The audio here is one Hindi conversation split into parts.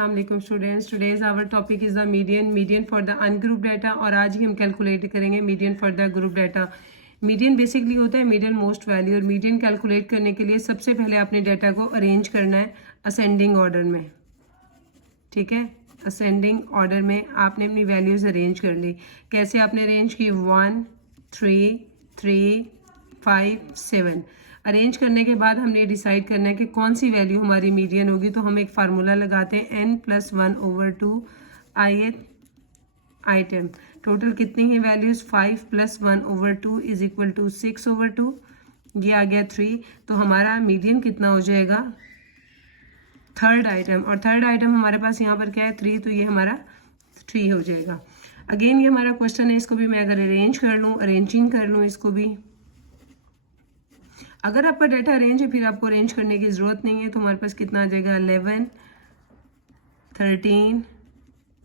अस्सलाम students, today's our topic is the median for the ungroup data. और आज ही हम कैलकुलेट करेंगे median for the group data. Median basically होता है मीडियन मोस्ट वैल्यू, और मीडियन कैलकुलेट करने के लिए सबसे पहले अपने डाटा को अरेंज करना है असेंडिंग ऑर्डर में। ठीक है, असेंडिंग ऑर्डर में आपने अपनी वैल्यूज़ अरेंज कर ली। कैसे आपने अरेंज की? 1 3 3 5 7। अरेंज करने के बाद हमने डिसाइड करना है कि कौन सी वैल्यू हमारी मीडियन होगी। तो हम एक फार्मूला लगाते हैं n+1/2 ith आइटम। टोटल कितनी है वैल्यूज़? 5 + 1/2 = 6/2। ये आ गया 3। तो हमारा मीडियन कितना हो जाएगा? Third item. और थर्ड आइटम हमारे पास यहाँ पर क्या है? 3। तो ये हमारा 3 हो जाएगा। अगेन ये हमारा क्वेश्चन है, इसको भी मैं अगर अरेंज कर लूँ, अरेंजिंग कर लूँ इसको भी। अगर आपका डाटा अरेंज है फिर आपको अरेंज करने की ज़रूरत नहीं है। तो हमारे पास कितना आ जाएगा? 11 13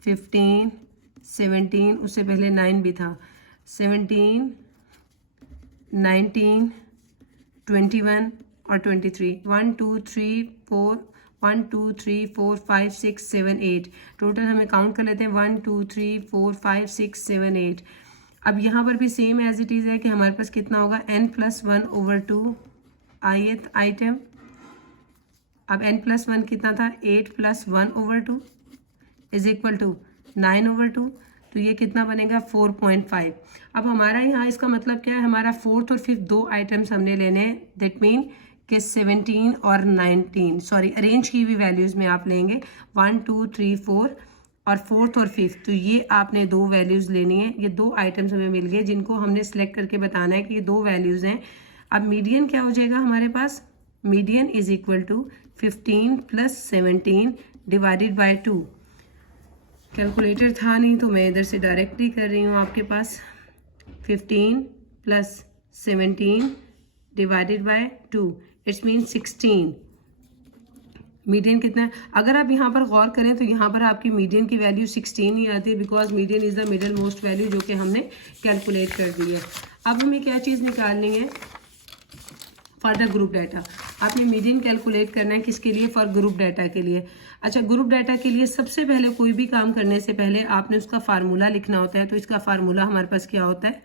15 17, उससे पहले 9 भी था, 17 19 21 और 23। 1 2 3 4 1 2 3 4 5 6 7 8। टोटल हमें काउंट कर लेते हैं 1 2 3 4 5 6 7 8। अब यहाँ पर भी सेम एज इट इज़ है कि हमारे पास कितना होगा? n+1/2 ith item. अब n+1 कितना था? 8 + 1/2 = 9/2। तो ये कितना बनेगा? 4.5। अब हमारा यहाँ इसका मतलब क्या है? हमारा फोर्थ और फिफ्थ दो आइटम्स हमने लेने हैं। दैट मीन कि 17 और 19, सॉरी अरेंज की हुई वैल्यूज़ में आप लेंगे 1 2 3 4 और फोर्थ और फिफ्थ। तो ये आपने दो वैल्यूज़ लेनी है। ये दो आइटम्स हमें मिल गए जिनको हमने सेलेक्ट करके बताना है कि ये दो वैल्यूज़ हैं। अब मीडियन क्या हो जाएगा हमारे पास? मीडियन = 15 + 17 / 2। कैलकुलेटर था नहीं तो मैं इधर से डायरेक्टली कर रही हूँ आपके पास। 15 + 17 / 2 इट्स मीन 16। मीडियन कितना है? अगर आप यहाँ पर गौर करें तो यहाँ पर आपकी मीडियन की वैल्यू 16 ही आती है, because median is the middle most value जो कि हमने कैलकुलेट कर दी है। अब हमें क्या चीज़ निकालनी है? For the group data. आपने मीडियन कैलकुलेट करना है किसके लिए? फॉर ग्रुप डाटा के लिए। अच्छा, ग्रुप डाटा के लिए सबसे पहले कोई भी काम करने से पहले आपने उसका फार्मूला लिखना होता है। तो इसका फार्मूला हमारे पास क्या होता है?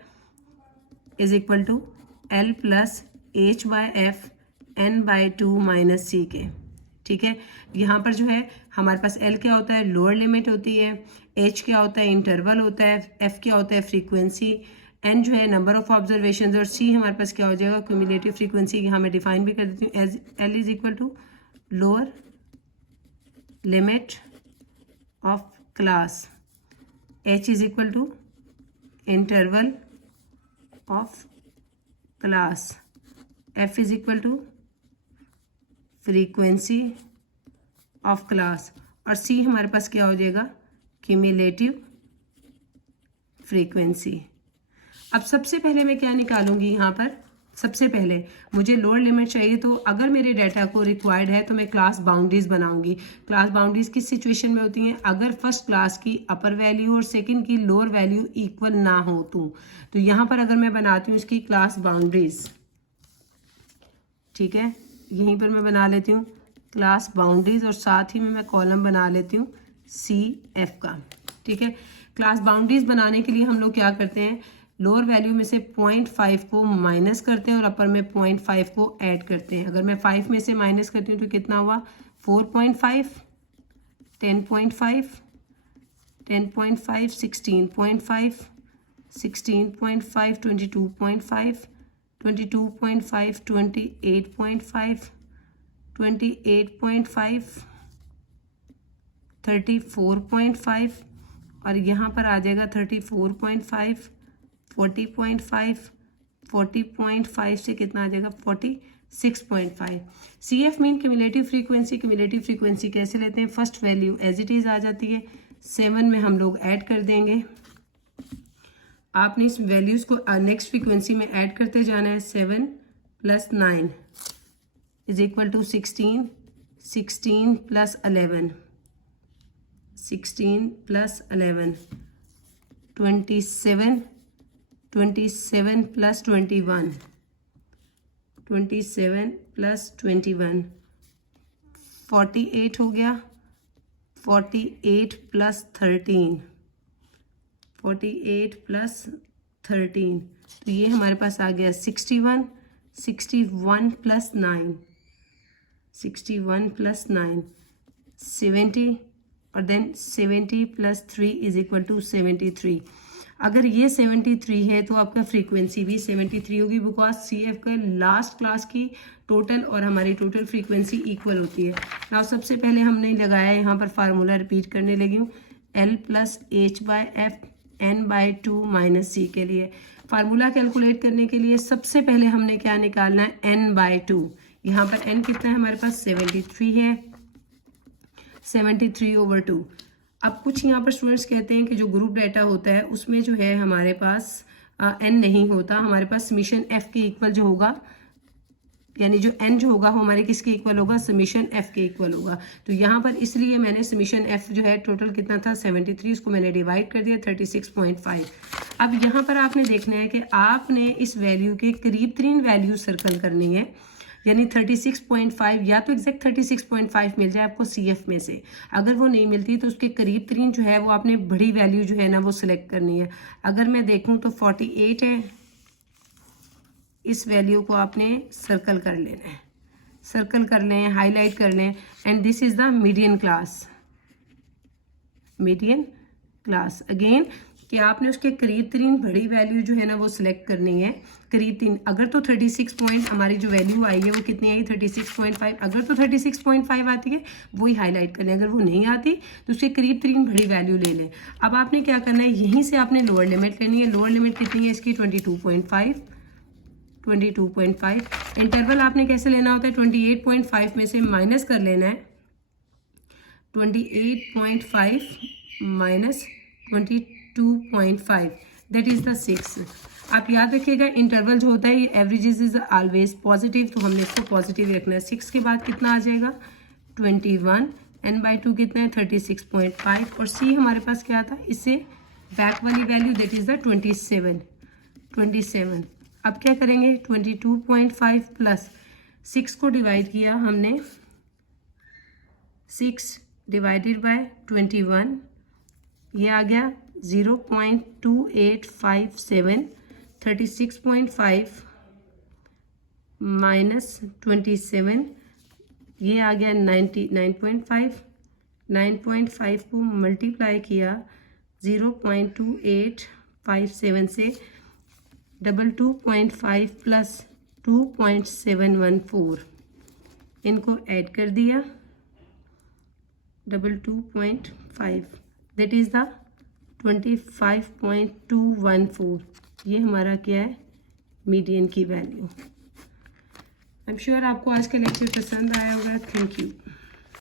= L + H/F n/2 - C के। ठीक है, यहाँ पर जो है हमारे पास L क्या होता है? लोअर लिमिट होती है। H क्या होता है? इंटरवल होता है। F क्या होता है? फ्रीक्वेंसी। N जो है नंबर ऑफ ऑब्जर्वेशन, और C हमारे पास क्या हो जाएगा? Cumulative frequency. यहाँ मैं डिफाइन भी कर देती हूँ as L = lower limit of class, H = interval of class, F = frequency of class, और C हमारे पास क्या हो जाएगा? Cumulative frequency. अब सबसे पहले मैं क्या निकालूंगी यहाँ पर? सबसे पहले मुझे लोअर लिमिट चाहिए। तो अगर मेरे डाटा को रिक्वायर्ड है तो मैं क्लास बाउंड्रीज बनाऊंगी। क्लास बाउंड्रीज किस सिचुएशन में होती हैं? अगर फर्स्ट क्लास की अपर वैल्यू और सेकंड की लोअर वैल्यू इक्वल ना हो तो यहाँ पर अगर मैं बनाती हूँ इसकी क्लास बाउंड्रीज, ठीक है, यहीं पर मैं बना लेती हूँ क्लास बाउंड्रीज, और साथ ही में मैं कॉलम बना लेती हूँ CF का। ठीक है, क्लास बाउंड्रीज बनाने के लिए हम लोग क्या करते हैं? लोअर वैल्यू में से 0.5 को माइनस करते हैं और अपर में 0.5 को ऐड करते हैं। अगर मैं 5 में से माइनस करती हूँ तो कितना हुआ? 4.5 10.5 10.5 16.5 16.5 22.5 22.5 28.5 28.5 34.5, और यहाँ पर आ जाएगा 34.5 40.5 40.5 से कितना आ जाएगा? 46.5। CF mean cumulative frequency. Cumulative frequency कैसे लेते हैं? First value as it is आ जाती है, 7 में हम लोग ऐड कर देंगे। आपने इस वैल्यूज़ को नेक्स्ट फ्रीक्वेंसी में ऐड करते जाना है। 7 + 9 = 16 16 + 11 16 + 11 27 27 + 21 27 + 21 48 हो गया। 48 प्लस 13, 48 प्लस 13, तो ये हमारे पास आ गया 61, 61 प्लस 9, 61 प्लस 9 70, और then 70 plus 3 is equal to 73। अगर ये 73 है तो आपका फ्रीक्वेंसी भी 73 होगी, बिकॉज CF का लास्ट क्लास की टोटल और हमारी टोटल फ्रीक्वेंसी इक्वल होती है। नाउ सबसे पहले हमने लगाया यहाँ पर फार्मूला, रिपीट करने लगी हूँ, L plus H by F N by 2 minus C के लिए। फार्मूला कैलकुलेट करने के लिए सबसे पहले हमने क्या निकालना है, N बाय 2। यहाँ पर N कितना है हमारे पास, 73 है, 73 ओवर 2। अब कुछ यहाँ पर स्टूडेंट्स कहते हैं कि जो ग्रुप डाटा होता है उसमें जो है हमारे पास n नहीं होता, हमारे पास समीशन f के इक्वल जो होगा, यानी जो n जो होगा वो हमारे किसके इक्वल होगा, समीशन f के इक्वल होगा। तो यहाँ पर इसलिए मैंने समीशन f जो है टोटल कितना था 73, उसको मैंने डिवाइड कर दिया 36.5। अब यहाँ पर आपने देखना है कि आपने इस वैल्यू के करीब तरीन वैल्यू सर्कल करनी है, यानी 36.5 या तो एग्जैक्ट 36.5 मिल जाए आपको CF में से, अगर वो नहीं मिलती तो उसके करीब तरीन जो है वो आपने बड़ी वैल्यू जो है ना वो सिलेक्ट करनी है। अगर मैं देखूं तो 48 है, इस वैल्यू को आपने सर्कल कर लेना है, सर्कल कर लें, हाईलाइट कर लें, and this is the median class, median class. Again कि आपने उसके करीब तरीन बड़ी वैल्यू जो है ना वो सिलेक्ट करनी है, करीब तीन। अगर तो 36 पॉइंट हमारी जो वैल्यू आई है वो कितनी आई, 36.5। अगर तो 36.5 आती है वही हाईलाइट करें, अगर वो नहीं आती तो उसके करीब तरीन बड़ी वैल्यू ले लें। अब आपने क्या करना है, यहीं से आपने लोअर लिमिट लेनी है। लोअर लिमिट कितनी है इसकी, 22.5, 22.5। इंटरवल आपने कैसे लेना होता है, 28.5 में से माइनस कर लेना है, 28.5 माइनस 22.5, दैट इज द 6। आप याद रखिएगा इंटरवल जो होता है ये एवरेजेस इज ऑलवेज पॉजिटिव, तो हमने इसको पॉजिटिव रखना है। 6 के बाद कितना आ जाएगा 21, n/2 कितना है 36.5, और C हमारे पास क्या था, इससे बैक वाली वैल्यू दैट इज द 27। अब क्या करेंगे, 22.5 प्लस 6 को डिवाइड किया हमने, 6 डिवाइडेड बाय 21, ये आ गया 0.2857, 36.5 माइनस 27, ये आ गया 99.5। 9.5 को मल्टीप्लाई किया 0.2857 से, 22.5 प्लस 2.714, इनको ऐड कर दिया, 22.5 दैट इज़ द 25.214। ये हमारा क्या है, मीडियन की वैल्यू। आई एम श्योर आपको आज का लेक्चर पसंद आया होगा। Thank you.